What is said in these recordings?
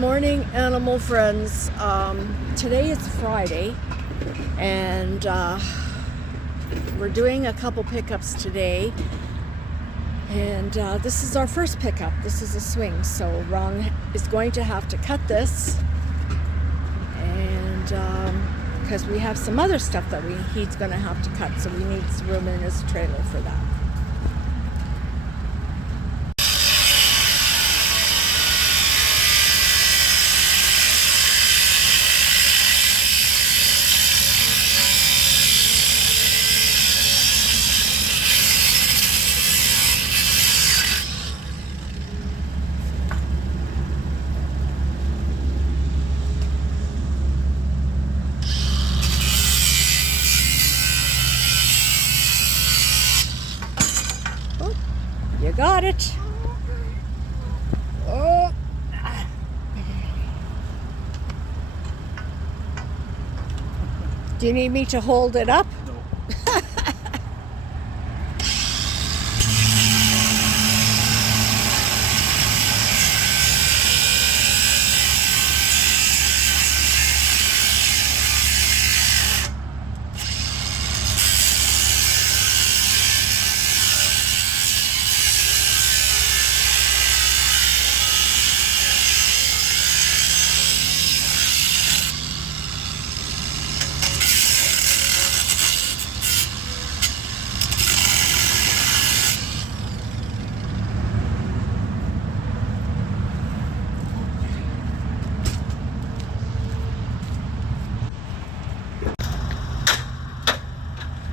morning, animal friends. Today is Friday, and we're doing a couple pickups today. And this is our first pickup. This is a swing, so Ron is going to have to cut this, and because we have some other stuff that he's going to have to cut, so we need some room in his trailer for that. You got it. Oh. Do you need me to hold it up? No.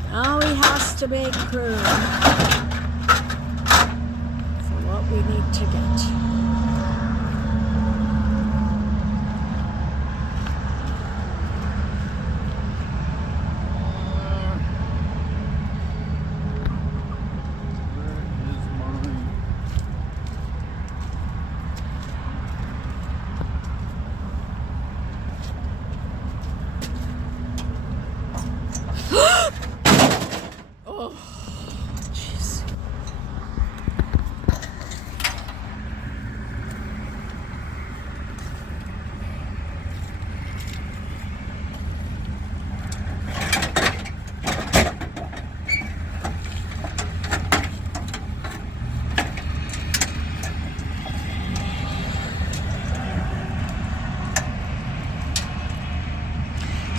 Now he has to make room for what we need to get. Oh, jeez.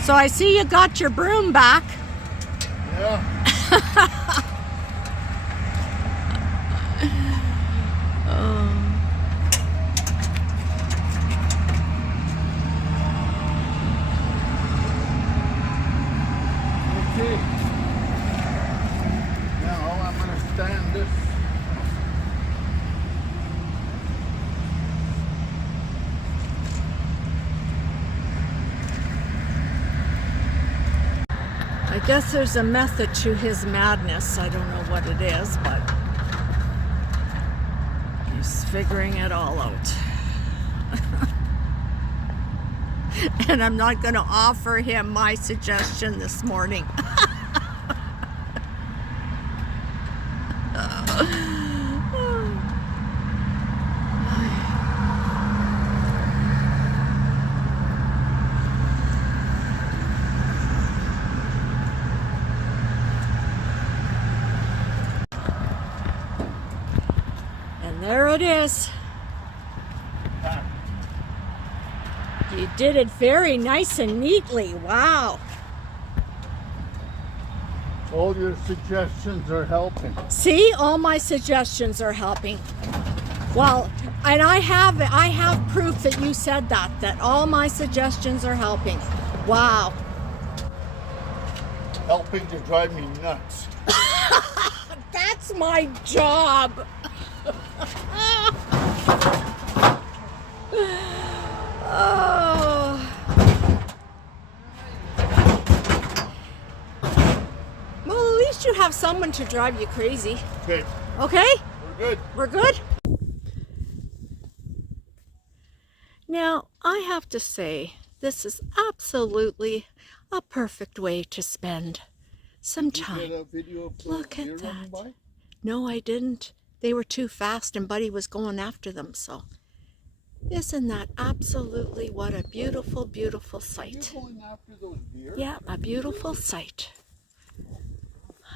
So I see you got your broom back. Yeah. Okay. Now I'm going to stand this. I guess there's a method to his madness. I don't know what it is, but he's figuring it all out. And I'm not going to offer him my suggestion this morning. There it is. You did it very nice and neatly. Wow. All your suggestions are helping. See, all my suggestions are helping. Well, and I have proof that you said that all my suggestions are helping. Wow. Helping to drive me nuts. That's my job. Oh. Well, at least you have someone to drive you crazy. Okay. Okay? We're good. We're good? Now, I have to say, this is absolutely a perfect way to spend some time. You get a video of Look at deer running that. by? No, I didn't. They were too fast and Buddy was going after them, so. Isn't that absolutely what a beautiful, beautiful Are you sight? going after those deer? Yeah, a beautiful sight.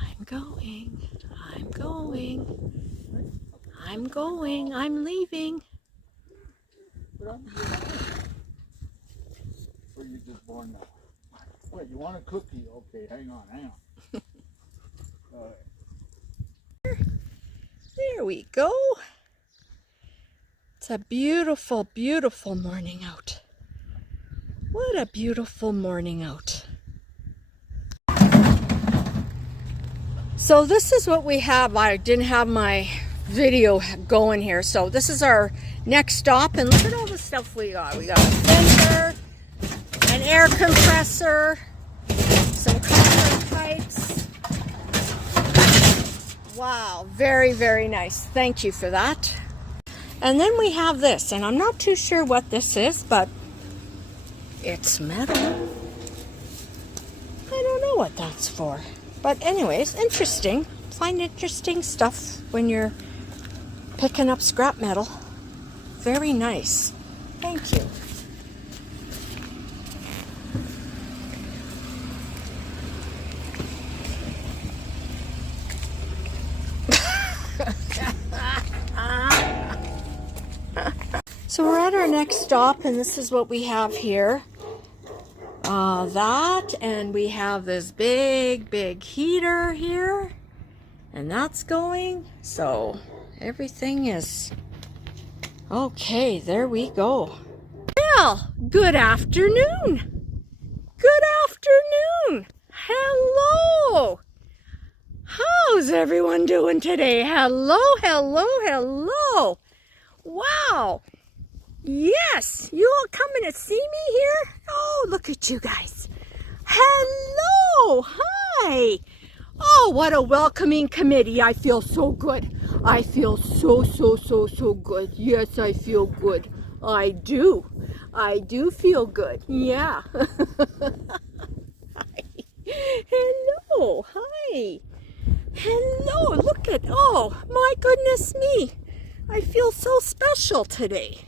I'm going, I'm going, I'm going, I'm leaving. Or you just born now? Wait, you want a cookie? Okay, hang on, hang on. There we go. It's a beautiful, beautiful morning out. What a beautiful morning out. So this is what we have. I didn't have my video going here. So this is our next stop, and look at all the stuff we got. We got a fender, an air compressor, some copper pipes. Wow, very, very nice. Thank you for that. And then we have this, and I'm not too sure what this is, but it's metal. I don't know what that's for. But anyways, interesting. Find interesting stuff when you're picking up scrap metal. Very nice. Thank you. So we're at our next stop, and this is what we have here. That, and we have this big, big heater here, and that's going. So everything is okay. There we go. Well, good afternoon. Good afternoon. Hello. How's everyone doing today? Hello, hello, hello. Wow. Yes, you all coming to see me here? Oh, look at you guys. Hello, hi. Oh, what a welcoming committee. I feel so good. I feel so good. Yes, I feel good. I do. I do feel good. Yeah. Hi. Hello, hi. Hello, look at, oh, my goodness me. I feel so special today.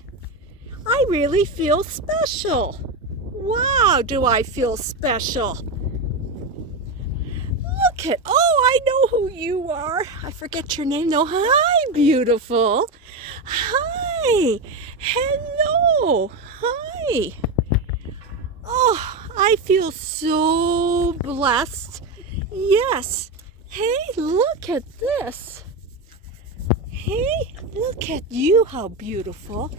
I really feel special. Wow, do I feel special. Look at, oh, I know who you are. I forget your name though. Hi, beautiful. Hi. Hello. Hi. Oh, I feel so blessed. Yes. Hey, look at this. Hey, look at you, how beautiful.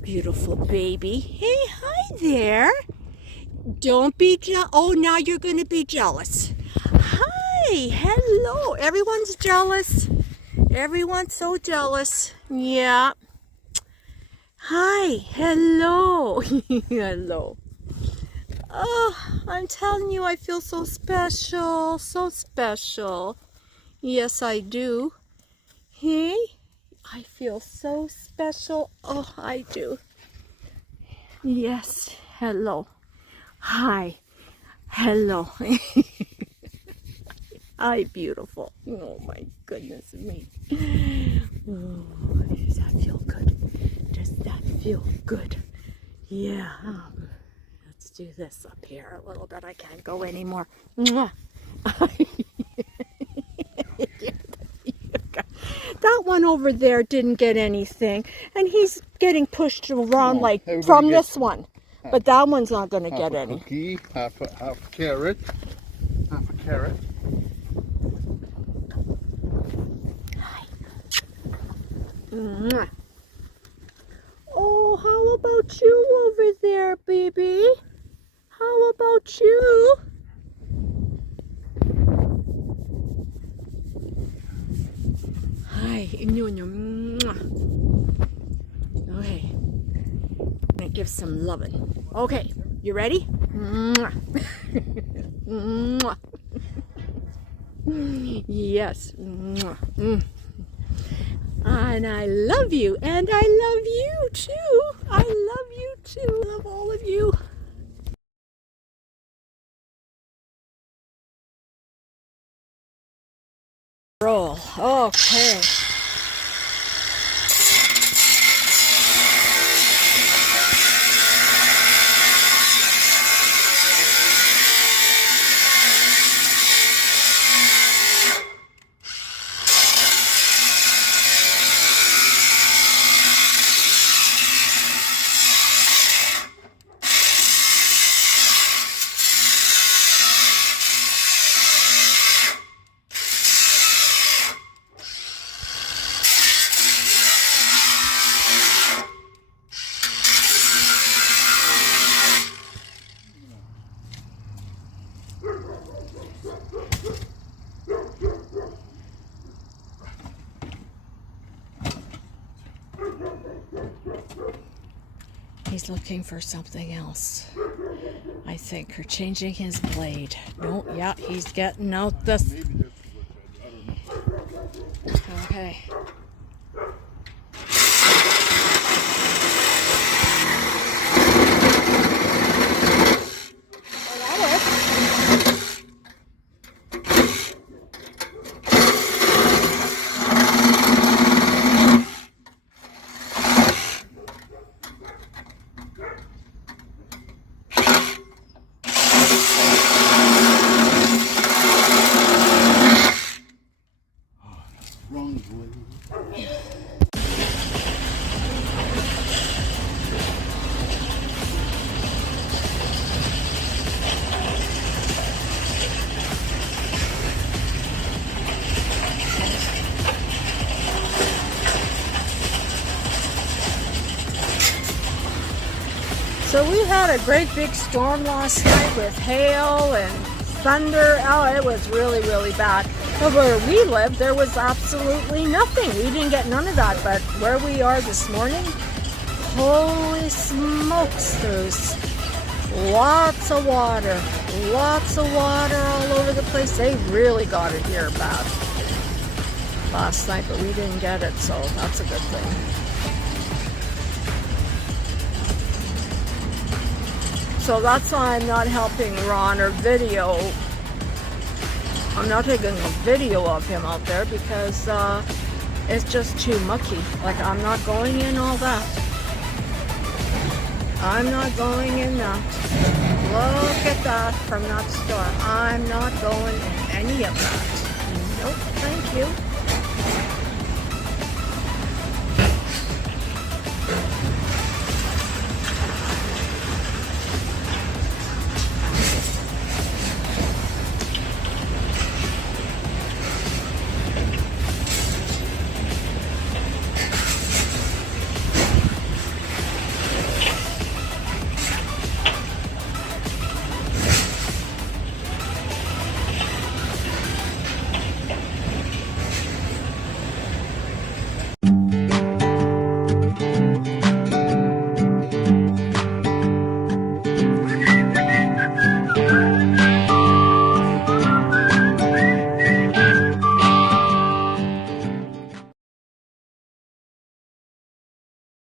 Beautiful baby. Hey, hi there. Don't be jealous. Oh, now you're going to be jealous. Hi, hello. Everyone's jealous. Everyone's so jealous. Yeah. Hi, hello. Hello. Oh, I'm telling you, I feel so special. So special. Yes, I do. Hey. I feel so special. Oh, I do. Yes. Hello. Hi. Hello. Hi, beautiful. Oh, my goodness me. Oh, does that feel good? Does that feel good? Yeah. Let's do this up here a little bit. I can't go anymore. Mwah. That one over there didn't get anything, and he's getting pushed around like from this one, but that one's not going to get any. Cookie, half a carrot, half a carrot. Hi. Oh, how about you over there, baby? How about you? Hi. Okay. I'm gonna give some loving. Okay, you ready? Yes. And I love you, and I love you too. I love you too. Love all of you. Roll. Okay. He's looking for something else, I think, or changing his blade. No, yeah, he's getting out this. Maybe this is what I don't know. Okay. Wrong blade. So we had a great big storm last night with hail and thunder. Oh, it was really, really bad. But where we lived, there was absolutely nothing. We didn't get none of that. But where we are this morning, holy smokes, there's lots of water. Lots of water all over the place. They really got it here bad last night, but we didn't get it, so that's a good thing. So that's why I'm not helping Ron or video. I'm not taking a video of him out there because it's just too mucky. Like, I'm not going in all that. I'm not going in that. Look at that from that store. I'm not going in any of that. Nope, thank you.